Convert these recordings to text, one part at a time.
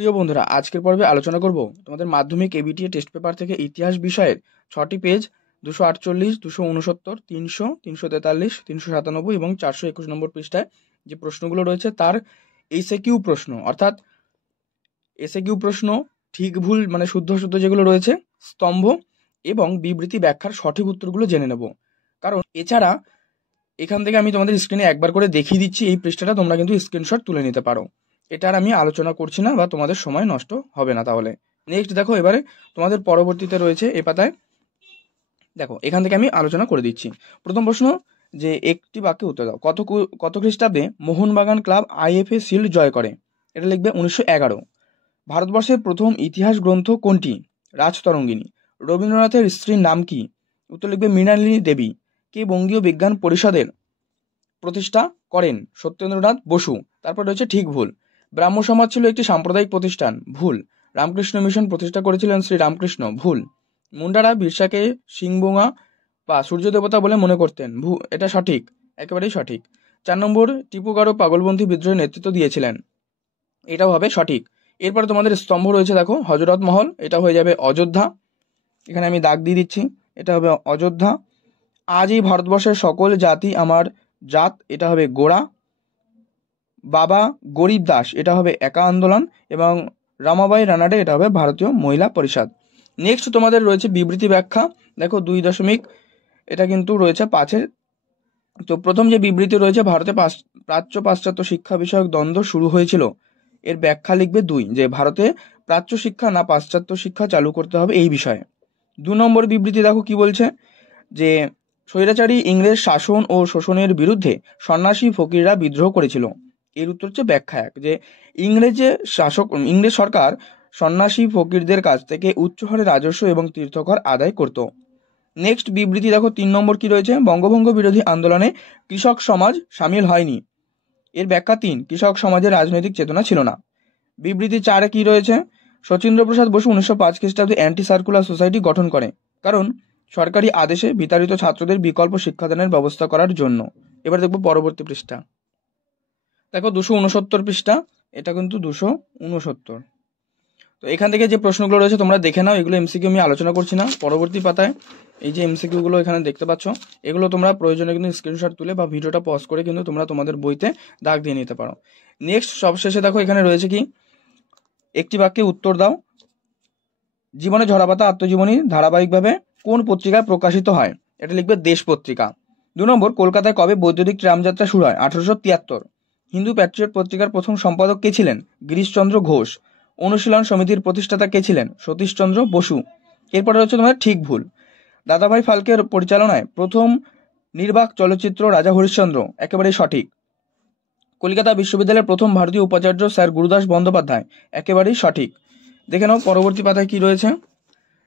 প্রিয় বন্ধুরা, আজকের পর্বে আলোচনা করব তোমাদের মাধ্যমিক এবিটিএ টেস্ট পেপার থেকে ইতিহাস বিষয়ের 6টি পেজ 248, 269, 300, 343, 397 এবং 421 নম্বর পৃষ্ঠায় যে প্রশ্নগুলো রয়েছে তার এসএকিউ প্রশ্ন, অর্থাৎ এসএকিউ প্রশ্ন, ঠিক ভুল মানে শুদ্ধ শুদ্ধ যেগুলো রয়েছে, স্তম্ভ এবং বিবৃতি ব্যাখ্যার সঠিক উত্তরগুলো জেনে নেব। কারণ এছাড়া এখান থেকে আমি তোমাদের স্ক্রিনে একবার করে দেখিয়ে দিচ্ছি, এই পৃষ্ঠাটা তোমরা কিন্তু স্ক্রিনশট তুলে নিতে পারো। এটার আমি আলোচনা করছি না বা তোমাদের সময় নষ্ট হবে না। তাহলে নেক্সট দেখো, এবারে তোমাদের পরবর্তীতে রয়েছে এ পাতায়, দেখো এখান থেকে আমি আলোচনা করে দিচ্ছি। প্রথম প্রশ্ন, যে একটি বাক্যে উত্তর দাও। কত খ্রিস্টাব্দে মোহনবাগান ক্লাব আইএফএ শিল্ড জয় করে? এটা লিখবে 1911। ভারতবর্ষের প্রথম ইতিহাস গ্রন্থ কোনটি? রাজতরঙ্গিনী। রবীন্দ্রনাথের স্ত্রীর নাম কি? উত্তর লিখবে মৃণালিনী দেবী। কে বঙ্গীয় বিজ্ঞান পরিষদের প্রতিষ্ঠা করেন? সত্যেন্দ্রনাথ বসু। তারপর রয়েছে ঠিক ভুল। ব্রাহ্ম সমাজ ছিল একটি সাম্প্রদায়িক প্রতিষ্ঠান, ভুল। রামকৃষ্ণ মিশন প্রতিষ্ঠা করেছিলেন শ্রী রামকৃষ্ণ, ভুল। মুন্ডারা বিরসাকে সিংবোঙা বা সূর্য দেবতা বলে মনে করতেন, এটা সঠিক, একেবারেই সঠিক। 4 নম্বর, টিপু গারো পাগলপন্থী বিদ্রোহের নেতৃত্ব দিয়েছিলেন, এটাও হবে সঠিক। এরপরে তোমাদের স্তম্ভ রয়েছে, দেখো হজরত মহল, এটা হয়ে যাবে অযোধ্যা, এখানে আমি দাগ দিয়ে দিচ্ছি, এটা হবে অযোধ্যা। আজ এই ভারতবর্ষের সকল জাতি আমার জাত, এটা হবে গোড়া। বাবা গরিব দাস, এটা হবে একা আন্দোলন। এবং রামাবাই রানাডে, এটা হবে ভারতীয় মহিলা পরিষদ। নেক্সট তোমাদের রয়েছে বিবৃতি ব্যাখ্যা, দেখো 2 এটা কিন্তু রয়েছে 5-এর। তো প্রথম যে বিবৃতি রয়েছে, ভারতে প্রাচ্য পাশ্চাত্য শিক্ষা বিষয়ক দ্বন্দ্ব শুরু হয়েছিল, এর ব্যাখ্যা লিখবে 2, যে ভারতে প্রাচ্য শিক্ষা না পাশ্চাত্য শিক্ষা চালু করতে হবে এই বিষয়ে। 2 নম্বর বিবৃতি দেখো কি বলছে, যে স্বৈরাচারী ইংরেজ শাসন ও শোষণের বিরুদ্ধে সন্ন্যাসী ফকিররা বিদ্রোহ করেছিল। এর উত্তর হচ্ছে ব্যাখ্যা 1, যে ইংরেজ সরকার সন্ন্যাসী ফকিরদের কাছ থেকে উচ্চ হারে রাজস্ব এবং তীর্থকর আদায় করত। নেক্সট বিবৃতি দেখো 3 নম্বর কি রয়েছে, বঙ্গভঙ্গ বিরোধী আন্দোলনে কৃষক সমাজ সামিল হয়নি। এর ব্যাখ্যা 3, কৃষক সমাজের রাজনৈতিক চেতনা ছিল না। বিবৃতি 4-এ কি রয়েছে, শচীন্দ্র প্রসাদ বসু 1905 খ্রিস্টাব্দে অ্যান্টি সার্কুলার সোসাইটি গঠন করে, কারণ সরকারি আদেশে বিতাড়িত ছাত্রদের বিকল্প শিক্ষাদানের ব্যবস্থা করার জন্য। এবার দেখবো পরবর্তী পৃষ্ঠা, দেখো 269 পৃষ্ঠা, এটা কিন্তু 269। তো এখান থেকে যে প্রশ্নগুলো রয়েছে তোমরা দেখে নাও, এগুলো এমসিকিউ আমি আলোচনা করছি না। পরবর্তী পাতায় এই যে এমসিকিউ গুলো এখানে দেখতে পাচ্ছ, এগুলো তোমরা প্রয়োজনে কিন্তু স্ক্রিনশট তুলে বা ভিডিওটা পজ করে কিন্তু তোমরা তোমাদের বইতে দাগ দিয়ে নিতে পারো। নেক্সট সবশেষে দেখো এখানে রয়েছে কি, একটি বাক্যে উত্তর দাও। জীবনে ঝরাপাতা আত্মজীবনী ধারাবাহিকভাবে কোন পত্রিকায় প্রকাশিত হয়? এটা লিখবে দেশ পত্রিকা। 2 নম্বর, কলকাতায় কবে বৈদ্যুতিক ট্রামযাত্রা শুরু হয়? 1873। হিন্দু প্যাট্রিয়ট পত্রিকার প্রথম সম্পাদক কে ছিলেন? গিরিশচন্দ্র ঘোষ। অনুশীলন সমিতির প্রতিষ্ঠাতা কে ছিলেন? সতীশচন্দ্র বসু। এরপরে হচ্ছে তোমার ঠিক ভুল। দাদাভাই ফালকের পরিচালনায় প্রথম নির্বাক চলচ্চিত্র রাজা হরিশ্চন্দ্র, একেবারেই সঠিক। কলকাতা বিশ্ববিদ্যালয়ের প্রথম ভারতীয় উপাচার্য স্যার গুরুদাস বন্দ্যোপাধ্যায়, একেবারেই সঠিক। দেখে নাও পরবর্তী পাতায় কি রয়েছে,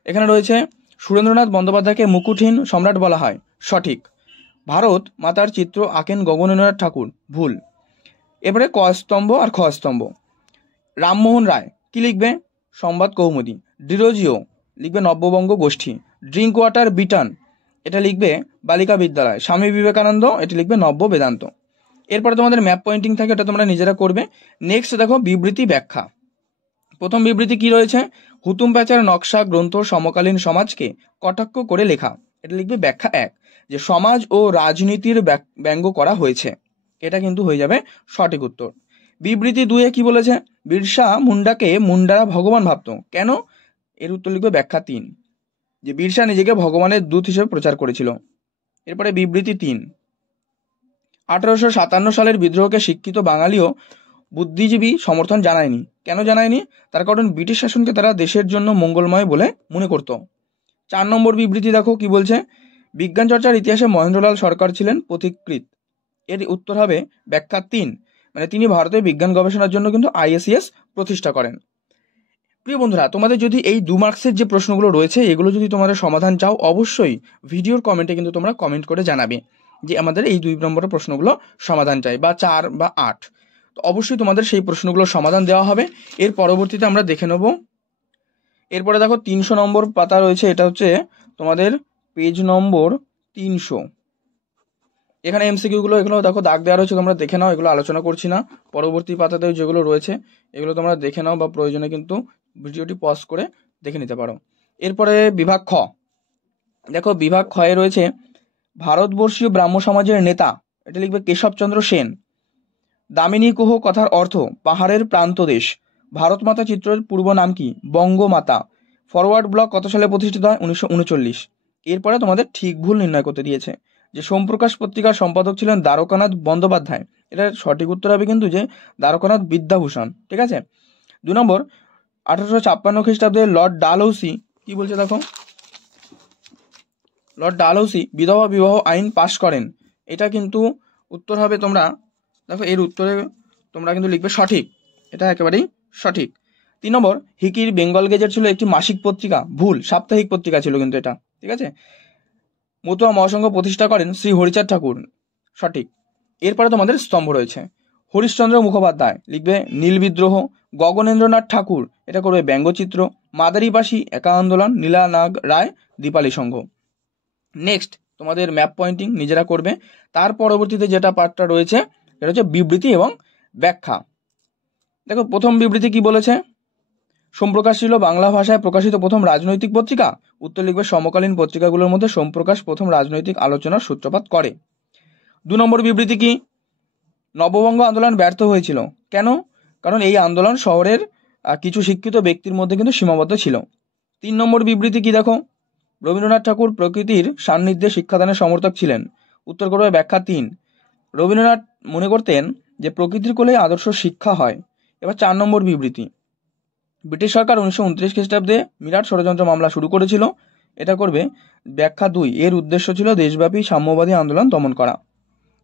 এখানে রয়েছে সুরেন্দ্রনাথ বন্দ্যোপাধ্যায়কে মুকুটহীন সম্রাট বলা হয়, সঠিক। ভারত মাতার চিত্র আঁকেন গগনেন্দ্রনাথ ঠাকুর, ভুল। এবারে ক স্তম্ভ আর খ স্তম্ভ। রামমোহন রায় কি লিখবে? সংবাদ কৌমুদী। ডিরোজিও লিখবে নব্যবঙ্গ গোষ্ঠী। ড্রিঙ্ক ওয়াটার বিটান, এটা লিখবে বালিকা বিদ্যালয়। স্বামী বিবেকানন্দ, এটা লিখবে নব্য বেদান্ত। এরপরে তোমাদের ম্যাপ পয়েন্টিং থাকে, এটা তোমরা নিজেরা করবে। নেক্সট দেখো বিবৃতি ব্যাখ্যা। প্রথম বিবৃতি কি রয়েছে, হুতুম প্যাচার নকশা গ্রন্থ সমকালীন সমাজকে কটাক্ষ করে লেখা, এটা লিখবে ব্যাখ্যা 1, যে সমাজ ও রাজনীতির ব্যঙ্গ করা হয়েছে, এটা কিন্তু হয়ে যাবে সঠিক উত্তর। বিবৃতি 2-এ কি বলেছে, বিরসা মুন্ডাকে মুন্ডারা ভগবান ভাবত, কেন? এর উত্তর লিখবে ব্যাখ্যা 3, যে বিরসা নিজেকে ভগবানের দূত হিসেবে প্রচার করেছিল। এরপরে বিবৃতি 3, 1857 সালের বিদ্রোহকে শিক্ষিত বাঙালিও বুদ্ধিজীবী সমর্থন জানায়নি, কেন জানায়নি? তার কারণ ব্রিটিশ শাসনকে তারা দেশের জন্য মঙ্গলময় বলে মনে করত। 4 নম্বর বিবৃতি দেখো কি বলছে, বিজ্ঞান চর্চার ইতিহাসে মহেন্দ্রলাল সরকার ছিলেন পথিকৃৎ, এর উত্তর হবে ব্যাখ্যা 3, মানে তিনি ভারতের বিজ্ঞান গবেষণার জন্য কিন্তু আইএসিএস প্রতিষ্ঠা করেন। প্রিয় বন্ধুরা, তোমাদের যদি এই 2 মার্কসের যে প্রশ্নগুলো রয়েছে এগুলো যদি তোমাদের সমাধান চাও, অবশ্যই ভিডিওর কমেন্টে কিন্তু তোমরা কমেন্ট করে জানাবে যে আমাদের এই 2 নম্বরের প্রশ্নগুলো সমাধান চাই, বা 4 বা 8। তো অবশ্যই তোমাদের সেই প্রশ্নগুলোর সমাধান দেওয়া হবে। এর পরবর্তীতে আমরা দেখে নেব। এরপরে দেখো 300 নম্বর পাতা রয়েছে, এটা হচ্ছে তোমাদের পেজ নম্বর 300। এখানে এমসিকিউগুলো এগুলো দেখো দাগ দেওয়া রয়েছে, তোমরা দেখে নাও, এগুলো আলোচনা করছি না। পরবর্তী পাতাতে যেগুলো রয়েছে এগুলো তোমরা দেখে নাও, বা প্রয়োজনে কিন্তু ভিডিওটি পজ করে দেখে নিতে পারো। এরপরে বিভাগ খ, দেখো বিভাগ খয়ে রয়েছে ভারতবর্ষীয় ব্রাহ্ম সমাজের নেতা, এটা লিখবে কেশবচন্দ্র সেন। দামিনী কুহ কথার অর্থ পাহাড়ের প্রান্তদেশ। ভারত মাতা চিত্রের পূর্ব নাম কি? বঙ্গমাতা। ফরওয়ার্ড ব্লক কত সালে প্রতিষ্ঠিত হয়? 1939। এরপরে তোমাদের ঠিক ভুল নির্ণয় করতে দিয়েছে, যে সোমপ্রকাশ পত্রিকার সম্পাদক ছিলেন দ্বারকানাথ বন্দ্যোপাধ্যায়। এটার সঠিক উত্তর হবে কিন্তু যে দ্বারকানাথ বিদ্যাভূষণ, ঠিক আছে। 2 নম্বর, 1856 খ্রিস্টাব্দে লর্ড ডালহৌসি কি বলছে দেখো, লর্ড ডালহৌসি বিধবা বিবাহ আইন পাশ করেন। এটা কিন্তু উত্তর হবে, তোমরা দেখো এর উত্তরে তোমরা কিন্তু লিখবে সঠিক, এটা একেবারেই সঠিক। 3 নম্বর, হিকির বেঙ্গল গেজেট ছিল একটি মাসিক পত্রিকা, ভুল, সাপ্তাহিক পত্রিকা ছিল কিন্তু এটা, ঠিক আছে। মতুয়া মহাসংঘ প্রতিষ্ঠা করেন শ্রী হরিচাঁদ ঠাকুর, সঠিক। এরপরে তোমাদের স্তম্ভ রয়েছে, হরিশ্চন্দ্র মুখোপাধ্যায় লিখবে নীল বিদ্রোহ, গগনেন্দ্রনাথ ঠাকুর এটা করবে ব্যঙ্গচিত্র, মাদারিবাসী একা আন্দোলন, নীলানাগ রায় দীপালি সংঘ। নেক্সট তোমাদের ম্যাপ পয়েন্টিং নিজেরা করবে। তার পরবর্তীতে যেটা পার্টটা রয়েছে এটা হচ্ছে বিবৃতি এবং ব্যাখ্যা। দেখো প্রথম বিবৃতি কি বলেছে, সোমপ্রকাশ ছিল বাংলা ভাষায় প্রকাশিত প্রথম রাজনৈতিক পত্রিকা। উত্তর লিখবে সমকালীন পত্রিকাগুলোর মধ্যে সোমপ্রকাশ প্রথম রাজনৈতিক আলোচনার সূত্রপাত করে। 2 নম্বর বিবৃতি কি, নববঙ্গ আন্দোলন ব্যর্থ হয়েছিল। কেন? কারণ এই আন্দোলন শহরের কিছু শিক্ষিত ব্যক্তির মধ্যে কিন্তু সীমাবদ্ধ ছিল। 3 নম্বর বিবৃতি কি দেখো, রবীন্দ্রনাথ ঠাকুর প্রকৃতির সান্নিধ্যে শিক্ষাদানের সমর্থক ছিলেন। উত্তর করবে ব্যাখ্যা 3, রবীন্দ্রনাথ মনে করতেন যে প্রকৃতির কোলে আদর্শ শিক্ষা হয়। এবার 4 নম্বর বিবৃতি, ব্রিটিশ সরকার 1929 খ্রিস্টাব্দে মিরাট ষড়যন্ত্র মামলা শুরু করেছিল। এটা করবে ব্যাখ্যা 2, এর উদ্দেশ্য ছিল দেশব্যাপী সাম্যবাদী আন্দোলন দমন করা।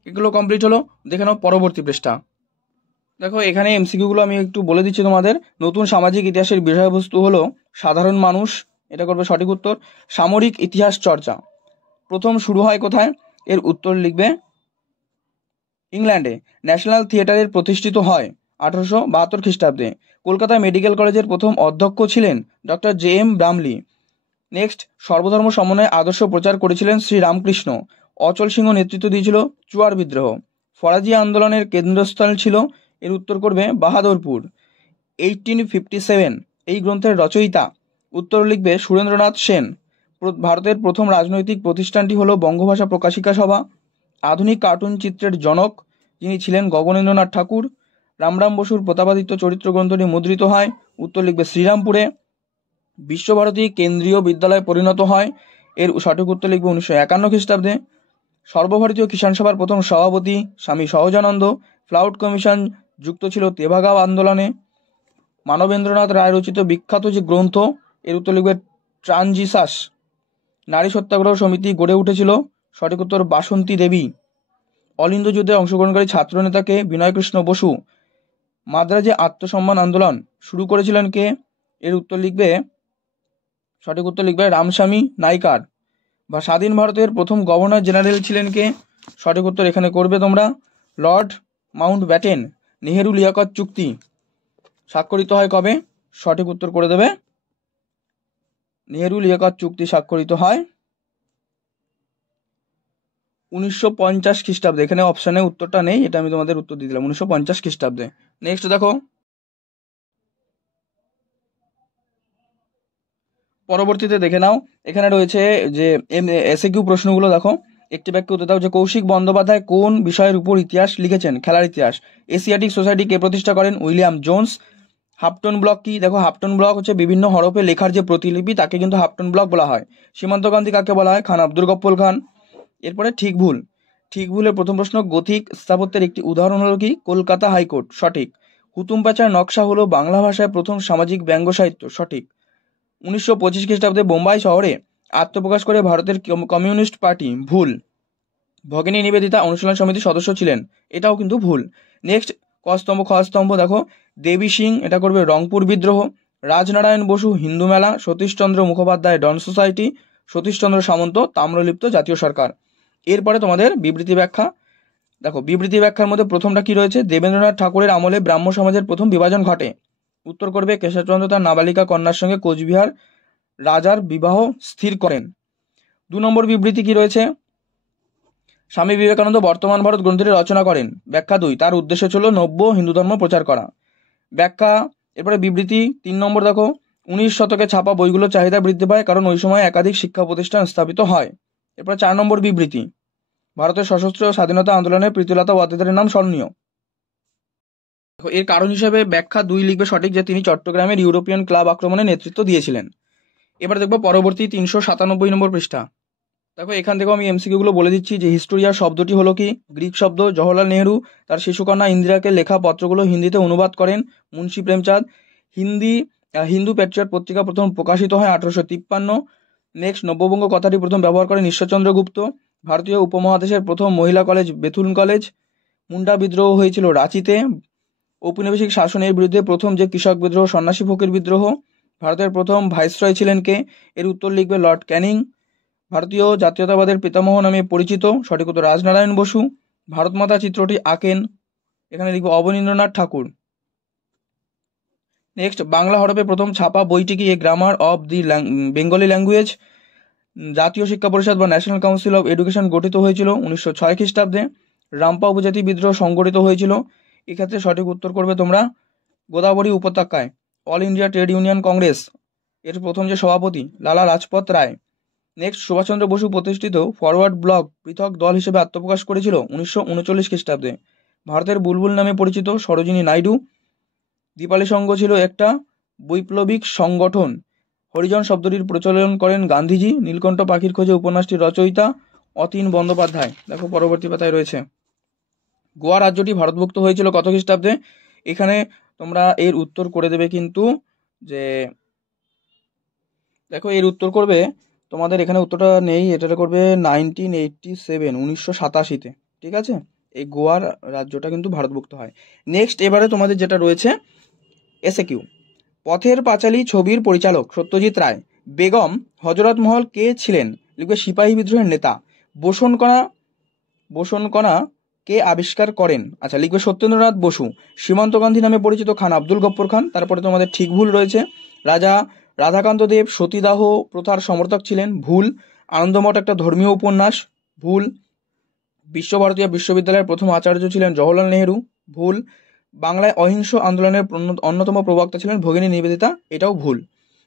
এগুলো কমপ্লিট হলো, দেখে নাও পরবর্তী পৃষ্ঠা। দেখো এখানে এমসিকিউগুলো আমি একটু বলে দিচ্ছি তোমাদের। নতুন সামাজিক ইতিহাসের বিষয়বস্তু হলো সাধারণ মানুষ, এটা করবে সঠিক উত্তর। সামরিক ইতিহাস চর্চা প্রথম শুরু হয় কোথায়? এর উত্তর লিখবে ইংল্যান্ডে। ন্যাশনাল থিয়েটারের প্রতিষ্ঠিত হয় 1872 খ্রিস্টাব্দে। কলকাতা মেডিকেল কলেজের প্রথম অধ্যক্ষ ছিলেন ডক্টর জে.এম. ব্রামলি। নেক্সট, সর্বধর্ম সমন্বয়ে আদর্শ প্রচার করেছিলেন শ্রী রামকৃষ্ণ। অচল সিংহ নেতৃত্ব দিয়েছিল চুয়ার বিদ্রোহ। ফরাজি আন্দোলনের কেন্দ্রস্থল ছিল, এর উত্তর করবে বাহাদুরপুর। 1857 এই গ্রন্থের রচয়িতা, উত্তর লিখবে সুরেন্দ্রনাথ সেন। ভারতের প্রথম রাজনৈতিক প্রতিষ্ঠানটি হলো বঙ্গভাষা প্রকাশিকা সভা। আধুনিক কার্টুন চিত্রের জনক যিনি ছিলেন গগনেন্দ্রনাথ ঠাকুর। রামরাম বসুর প্রতাপাদিত্য চরিত্র গ্রন্থটি মুদ্রিত হয়। উত্তর লিখবে শ্রীরামপুরে। বিশ্বভারতী কেন্দ্রীয় বিদ্যালয়ে পরিণত হয়। এর সঠিক উত্তর লিখবে 1951 খ্রিস্টাব্দে। সর্বভারতীয় কিষাণ সভার প্রথম সভাপতি স্বামী সহজানন্দ। ফ্লাউড কমিশন যুক্ত ছিল তেভাগাঁও আন্দোলনে। মানবেন্দ্রনাথ রায় রচিত বিখ্যাত যে গ্রন্থ, এর উত্তর লিখবে ট্রানজিসাস। নারী সত্যাগ্রহ সমিতি গড়ে উঠেছিল, সঠিক উত্তর বাসন্তী দেবী। অল ইন্ডিয়া যুদ্ধে অংশগ্রহণকারী ছাত্রনেতাকে বিনয়কৃষ্ণ বসু। মাদ্রাজে আত্মসম্মান আন্দোলন শুরু করেছিলেন কে? এর উত্তর লিখবে, সঠিক উত্তর লিখবে রামস্বামী নাইকার। বা স্বাধীন ভারতের প্রথম গভর্নর জেনারেল ছিলেন কে? সঠিক উত্তর এখানে করবে তোমরা Lord Mount Batten. Nehru Liaquat চুক্তি স্বাক্ষরিত হয় কবে? সঠিক উত্তর করে দেবে নেহেরু লিয়াকত চুক্তি স্বাক্ষরিত হয় 1950 খ্রিস্টাব্দে। এখানে অপশানে উত্তরটা নেই, এটা আমি তোমাদের উত্তর দিয়ে দিলাম 1950 খ্রিস্টাব্দে। নেক্সট দেখো পরবর্তীতে দেখে নাও, এখানে রয়েছে যে এসএকিউ প্রশ্নগুলো দেখো। একটি বাক্যে উত্তর দাও যে কৌশিক বন্দ্যোপাধ্যায় কোন বিষয়ের উপর ইতিহাস লিখেছেন? খেলার ইতিহাস। এশিয়াটিক সোসাইটি কে প্রতিষ্ঠা করেন? William Jones. হাফটন ব্লক কি? দেখো হাফটন ব্লক হচ্ছে বিভিন্ন হরফে লেখার যে প্রতিলিপি, তাকে কিন্তু হাফটন ব্লক বলা হয়। সীমান্ত গান্ধী কাকে বলা হয়? খান আব্দুল গফ্ফর খান। এরপরে ঠিক ভুল। ঠিক ভুলের প্রথম প্রশ্ন, গথিক স্থাপত্যের একটি উদাহরণ হলো কি? কলকাতা হাইকোর্ট, সঠিক। হুতুম প্যাঁচার নকশা হলো বাংলা ভাষায় প্রথম সামাজিক ব্যঙ্গ সাহিত্য, সঠিক। 1925 খ্রিস্টাব্দে বোম্বাই শহরে আত্মপ্রকাশ করে ভারতের কমিউনিস্ট পার্টি, ভুল। ভগিনী নিবেদিতা অনুশীলন সমিতির সদস্য ছিলেন, এটাও কিন্তু ভুল। নেক্সট ক স্তম্ভ খ স্তম্ভ দেখো, দেবী সিং এটা করবে রংপুর বিদ্রোহ। রাজনারায়ণ বসু হিন্দু মেলা। সতীশচন্দ্র মুখোপাধ্যায় ডন সোসাইটি। সতীশচন্দ্র সামন্ত তাম্রলিপ্ত জাতীয় সরকার। এরপরে তোমাদের বিবৃতি ব্যাখ্যা। দেখো বিবৃতি ব্যাখ্যার মধ্যে প্রথমটা কি রয়েছে? দেবেন্দ্রনাথ ঠাকুরের আমলে ব্রাহ্ম সমাজের প্রথম বিভাজন ঘটে। উত্তর করবে কেশবচন্দ্র তার নাবালিকা কন্যার সঙ্গে কোচবিহার রাজার বিবাহ স্থির করেন। 2 নম্বর বিবৃতি কি রয়েছে? স্বামী বিবেকানন্দ বর্তমান ভারত গ্রন্থটি রচনা করেন। ব্যাখ্যা 2, তার উদ্দেশ্য ছিল নব্য হিন্দু ধর্ম প্রচার করা। ব্যাখ্যা, এরপরে বিবৃতি 3 নম্বর দেখো, 19 শতকে ছাপা বইগুলোর চাহিদা বৃদ্ধি পায় কারণ ওই সময় একাধিক শিক্ষা প্রতিষ্ঠান স্থাপিত হয়। এরপরে 4 নম্বর বিবৃতি, ভারতের সশস্ত্র স্বাধীনতা আন্দোলনের প্রীতিলতা ওয়াদ্দেদারের নাম স্মরণীয়। এর কারণ হিসেবে ব্যাখ্যা 2 লিখবে সঠিক, যে তিনি চট্টগ্রামের ইউরোপিয়ান ক্লাব আক্রমণে নেতৃত্ব দিয়েছিলেন। এবার দেখবো পরবর্তী 397 নম্বর পৃষ্ঠা। দেখো এখান থেকেও আমি এমসিকিউ গুলো বলে দিচ্ছি, যে হিস্টোরিয়া শব্দটি হলো কি? গ্রিক শব্দ। জওহরলাল নেহরু তার শিশুকন্যা ইন্দিরাকে লেখা পত্রগুলো হিন্দিতে অনুবাদ করেন মুন্সি প্রেমচাঁদ। হিন্দু প্যাট্রিয়ট পত্রিকা প্রথম প্রকাশিত হয় 1853। নেক্সট, নব্যবঙ্গ কথাটি প্রথম ব্যবহার করেন ঈশ্বরচন্দ্র গুপ্ত। ভারতীয় উপমহাদেশের প্রথম মহিলা কলেজ বেথুন কলেজ। মুন্ডা বিদ্রোহ হয়েছিল রাঁচিতে। ঔপনিবেশিক শাসনের বিরুদ্ধে প্রথম যে কৃষক বিদ্রোহ সন্ন্যাসী ফকির বিদ্রোহ। ভারতের প্রথম ভাইসরয় ছিলেন কে? এর উত্তর লিখবে লর্ড ক্যানিং। ভারতীয় জাতীয়তাবাদের পিতামহ নামে পরিচিত, সঠিক উত্তর রাজনারায়ণ বসু। ভারতমাতা চিত্রটি আঁকেন, এখানে লিখবে অবনীন্দ্রনাথ ঠাকুর। নেক্সট, বাংলা হরফে প্রথম ছাপা বইটি কি? A grammar of the Bengali language. জাতীয় শিক্ষা পরিষদ বা ন্যাশনাল কাউন্সিল অফ এডুকেশন গঠিত হয়েছিল 1906 খ্রিস্টাব্দে। রামপা উপজাতি বিদ্রোহ সংগঠিত হয়েছিল, এক্ষেত্রে সঠিক উত্তর করবে তোমরা গোদাবরী উপত্যকায়। All India trade union Congress এর প্রথম যে সভাপতি লালা লাজপত রায়। নেক্সট, সুভাষচন্দ্র বসু প্রতিষ্ঠিত ফরওয়ার্ড ব্লক পৃথক দল হিসেবে আত্মপ্রকাশ করেছিল 1939 খ্রিস্টাব্দে। ভারতের বুলবুল নামে পরিচিত সরোজিনী নাইডু। দীপালি সংঘ ছিল একটা বৈপ্লবিক সংগঠন। হরিজন শব্দটির প্রচলন করেন গান্ধীজি। নীলকণ্ঠ পাখির খোঁজে উপন্যাসটির রচয়িতা অতীন বন্দ্যোপাধ্যায়। দেখো পরবর্তী পাতায় রয়েছে, গোয়া রাজ্যটি ভারতভুক্ত হয়েছিল কত খ্রিস্টাব্দে? এখানে তোমরা এর উত্তর করে দেবে কিন্তু, যে দেখো এর উত্তর করবে তোমাদের এখানে উত্তরটা নেই, এটা করবে 1987, 1987-তে। ঠিক আছে, এই গোয়ার রাজ্যটা কিন্তু ভারতভুক্ত হয়। নেক্সট, এবারে তোমাদের যেটা রয়েছে এসএকিউ, পথের পাঁচালী ছবির পরিচালক সত্যজিৎ রায়। বেগম হজরত মহল কে ছিলেন? লিখবে সিপাহী বিদ্রোহের নেতা। বসনকণা কে আবিষ্কার করেন? আচ্ছা, লিখবে সত্যেন্দ্রনাথ বসু। সীমান্ত গান্ধী নামে পরিচিত খান আব্দুল গফ্ফর খান। তারপরে তোমাদের ঠিক ভুল রয়েছে, রাজা রাধাকান্ত দেব সতীদাহ প্রথার সমর্থক ছিলেন, ভুল। আনন্দমঠ একটা ধর্মীয় উপন্যাস, ভুল। বিশ্বভারতীয় বিশ্ববিদ্যালয়ের প্রথম আচার্য ছিলেন জওহরলাল নেহরু, ভুল। বাংলায় অহিংস আন্দোলনের অন্যতম প্রবক্তা ছিলেন ভগিনী নিবেদিতা, এটাও ভুল।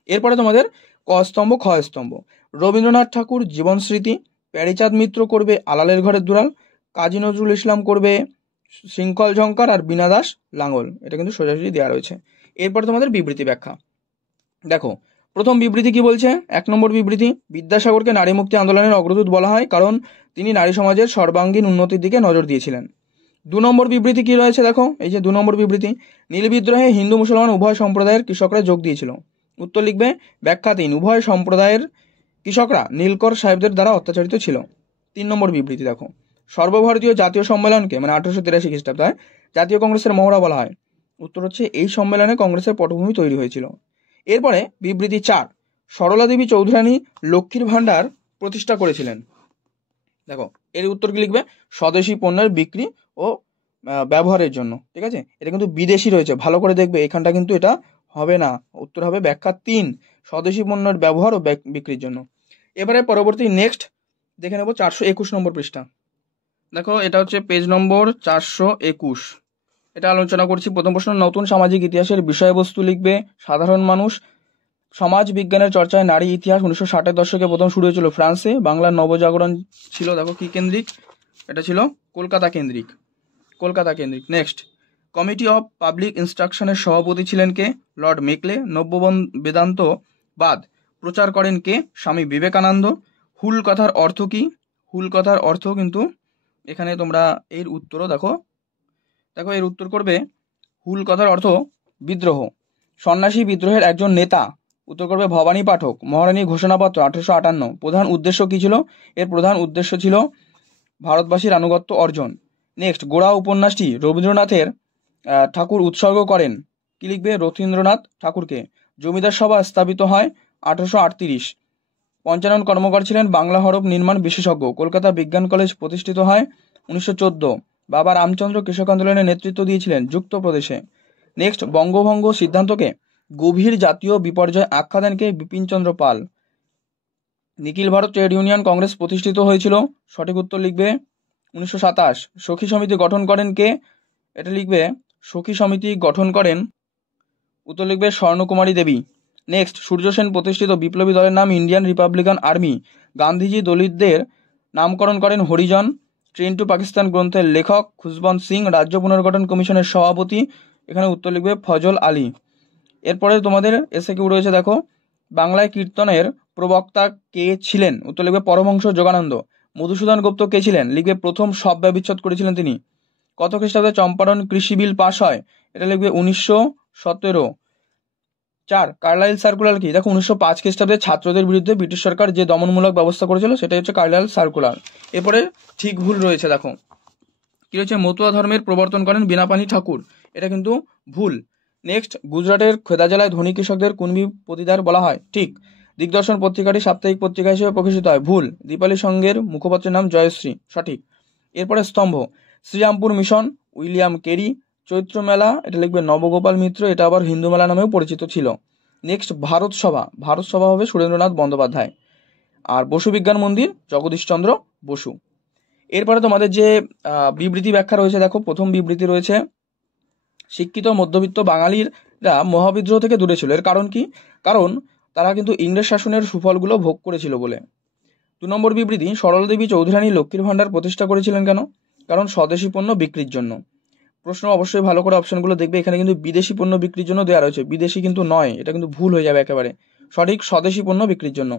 এরপরে তোমাদের ক স্তম্ভ খ স্তম্ভ, রবীন্দ্রনাথ ঠাকুর জীবন স্মৃতি। প্যারীচাঁদ মিত্র করবে আলালের ঘরের দুলাল। কাজী নজরুল ইসলাম করবে শৃঙ্খল ঝঙ্কার, আর বীণা দাস লাঙ্গল। এটা কিন্তু সোজাসুজি দেওয়া রয়েছে। এরপরে তোমাদের বিবৃতি ব্যাখ্যা। দেখো প্রথম বিবৃতি কি বলছে? 1 নম্বর বিবৃতি, বিদ্যাসাগরকে নারী মুক্তি আন্দোলনের অগ্রদূত বলা হয় কারণ তিনি নারী সমাজের সর্বাঙ্গীন উন্নতির দিকে নজর দিয়েছিলেন। 2 নম্বর বিবৃতি কি রয়েছে? দেখো এই যে 2 নম্বর বিবৃতি, নীল বিদ্রোহে হিন্দু মুসলমান উভয় সম্প্রদায়ের কৃষকরা যোগ দিয়েছিল। উত্তর লিখবে ব্যাখ্যা 3, উভয় সম্প্রদায়ের কৃষকরা নীলকর সাহেবদের দ্বারা অত্যাচারিত ছিল। 3 নম্বর বিবৃতি দেখো, সর্বভারতীয় জাতীয় সম্মেলনকে মানে 1883 খ্রিস্টাব্দে জাতীয় কংগ্রেসের মহড়া বলা হয়। উত্তর হচ্ছে এই সম্মেলনে কংগ্রেসের পটভূমি তৈরি হয়েছিল। এরপরে বিবৃতি 4, সরলা দেবী চৌধুরানী লক্ষ্মীর ভাণ্ডার প্রতিষ্ঠা করেছিলেন। দেখো এর উত্তর কি লিখবে? স্বদেশি পণ্যের বিক্রি ও ব্যবহারের জন্য। ঠিক আছে, এটা কিন্তু বিদেশি রয়েছে, ভালো করে দেখবে, এখানটা কিন্তু এটা হবে না। উত্তর হবে ব্যাখ্যা 3, স্বদেশি পণ্যের ব্যবহার ও বিক্রির জন্য। এবারে পরবর্তী নেক্সট দেখে নেব 421 নম্বর পৃষ্ঠা। দেখো এটা হচ্ছে পেজ নম্বর 421। এটা আলোচনা করছি। প্রথম প্রশ্ন, নতুন সামাজিক ইতিহাসের বিষয়বস্তু লিখবে সাধারণ মানুষ। সমাজ বিজ্ঞানের চর্চায় নারী ইতিহাস 1960-এর দশকে প্রথম শুরু হয়েছিল ফ্রান্সে। বাংলার নবজাগরণ ছিল দেখো কি কেন্দ্রিক? এটা ছিল কলকাতা কেন্দ্রিক। নেক্সট, কমিটি অফ পাবলিক ইনস্ট্রাকশনের সভাপতি ছিলেন কে? Lord Macaulay. নব্য বেদান্তবাদ প্রচার করেন কে? স্বামী বিবেকানন্দ। হুল কথার অর্থ কি? হুল কথার অর্থ কিন্তু এখানে তোমরা এর উত্তরও দেখো এর উত্তর করবে হুল কথার অর্থ বিদ্রোহ। সন্ন্যাসী বিদ্রোহের একজন নেতা। উত্তর করবে ভবানী পাঠক। মহারানী ঘোষণাপত্র 1858। প্রধান উদ্দেশ্য কি ছিল? এর প্রধান উদ্দেশ্য ছিল ভারতবাসীর আনুগত্য অর্জন। নেক্সট, গোড়া উপন্যাসটি রবীন্দ্রনাথের ঠাকুর উৎসর্গ করেন। কি লিখবে? রথীন্দ্রনাথ ঠাকুরকে। জমিদার সভা স্থাপিত হয় 1838। পঞ্চানন কর্মকার ছিলেন বাংলা হরফ নির্মাণ বিশেষজ্ঞ। কলকাতা বিজ্ঞান কলেজ প্রতিষ্ঠিত হয় 1914। বাবা রামচন্দ্র কৃষক আন্দোলনের নেতৃত্ব দিয়েছিলেন যুক্তপ্রদেশে। নেক্সট, বঙ্গভঙ্গ সিদ্ধান্তকে গভীর জাতীয় বিপর্যয় আখ্যা দেন কে? বিপিনচন্দ্র পাল। নিখিল ভারত ট্রেড ইউনিয়ন কংগ্রেস প্রতিষ্ঠিত হয়েছিল। সঠিক উত্তর লিখবে 1927। সখী সমিতি গঠন করেন কে? এটা লিখবে সখী সমিতি গঠন করেন, উত্তর লিখবে স্বর্ণকুমারী দেবী। নেক্সট, সূর্য সেন প্রতিষ্ঠিত বিপ্লবী দলের নাম ইন্ডিয়ান রিপাবলিকান আর্মি। গান্ধীজি দলিতদের নামকরণ করেন হরিজন। ট্রেন টু পাকিস্তান গ্রন্থের লেখক খুশবন্ত সিং। রাজ্য পুনর্গঠন কমিশনের সভাপতি, এখানে উত্তর লিখবে ফজল আলী। এরপরে তোমাদের এসে কিউ রয়েছে, দেখো বাংলায় কীর্তনের প্রবক্তা কে ছিলেন? উত্তর লিখবে পরমহংস যোগানন্দ। মধুসূদন গুপ্ত কে ছিলেন? লিখবে প্রথম শব বিচ্ছেদ করেছিলেন তিনি। কত খ্রিস্টাব্দে চম্পারণ কৃষি বিল পাশ হয়? এটা লিখবে 1917। 4, কার্লাইল সার্কুলার কি? দেখো 1905 খ্রিস্টাব্দে ছাত্রদের বিরুদ্ধে ব্রিটিশ সরকার যে দমনমূলক ব্যবস্থা করেছিল সেটাই হচ্ছে কার্লাইল সার্কুলার। এরপরে ঠিক ভুল রয়েছে, দেখো কি রয়েছে, মতুয়া ধর্মের প্রবর্তন করেন বীণাপাণি ঠাকুর। এটা কিন্তু ভুল। নেক্সট, গুজরাটের খেদা জেলায় ধনী কৃষকদের কুনবি পতিদার বলা হয়, ঠিক। দিগদর্শন পত্রিকাটি সাপ্তাহিক পত্রিকা হিসেবে প্রকাশিত হয়, ভুল। দীপালি সংঘের মুখপাত্রের নাম জয়শ্রী, সঠিক। এরপরে স্তম্ভ, শ্রীরামপুর মিশন, উইলিয়াম কেরি। চৈত্র মেলা, এটা লিখবে নবগোপাল মিত্র, এটা আবার হিন্দু মেলা নামেও পরিচিত ছিল। নেক্সট, ভারত সভা, ভারত সভা হবে সুরেন্দ্রনাথ বন্দ্যোপাধ্যায়। আর বসু বিজ্ঞান মন্দির জগদীশচন্দ্র বসু। এরপরে তোমাদের যে বিবৃতি ব্যাখ্যা রয়েছে, দেখো প্রথম বিবৃতি রয়েছে, শিক্ষিত মধ্যবিত্ত বাঙালিরা মহাবিদ্রোহ থেকে দূরে ছিল। এর কারণ কি? কারণ তারা কিন্তু ইংরেজ শাসনের সুফলগুলো ভোগ করেছিল বলে। 2 নম্বর বিবৃতি, সরলাদেবী চৌধুরানী লক্ষ্মীর ভাণ্ডার প্রতিষ্ঠা করেছিলেন কেন? কারণ স্বদেশি পণ্য বিক্রির জন্য। প্রশ্ন অবশ্যই ভালো করে অপশনগুলো দেখবে, এখানে কিন্তু বিদেশি পণ্য বিক্রির জন্য দেওয়া রয়েছে, বিদেশি কিন্তু নয়, এটা কিন্তু ভুল হয়ে যাবে একেবারে। সঠিক স্বদেশি পণ্য বিক্রির জন্য।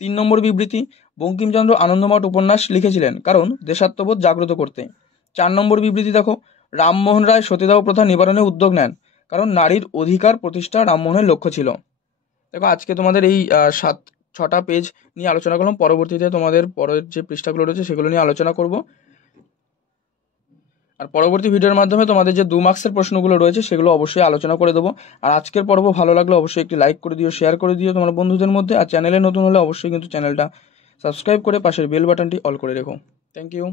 3 নম্বর বিবৃতি, বঙ্কিমচন্দ্র আনন্দমঠ উপন্যাস লিখেছিলেন কারণ দেশাত্মবোধ জাগ্রত করতে। 4 নম্বর বিবৃতি দেখো, রামমোহন রায় সতীদাহ প্রথা নিবারণে উদ্যোগ নেন কারণ নারীর অধিকার প্রতিষ্ঠা রামমোহনের লক্ষ্য ছিল। দেখো আজকে তোমাদের এই 7-6টা পেজ নিয়ে আলোচনা করলাম, পরবর্তীতে তোমাদের পরের যে পৃষ্ঠাগুলো রয়েছে সেগুলো নিয়ে আলোচনা করব। আর পরবর্তী ভিডিওর মাধ্যমে তোমাদের যে 2 মার্কসের প্রশ্নগুলো রয়েছে সেগুলো অবশ্যই আলোচনা করে দেবো। আর আজকের পর্ব ভালো লাগলে অবশ্যই একটি লাইক করে দিও, শেয়ার করে দিও তোমার বন্ধুদের মধ্যে। আর চ্যানেলে নতুন হলে অবশ্যই কিন্তু চ্যানেলটা সাবস্ক্রাইব করে পাশের বেল বাটনটি অল করে রেখো। Thank you.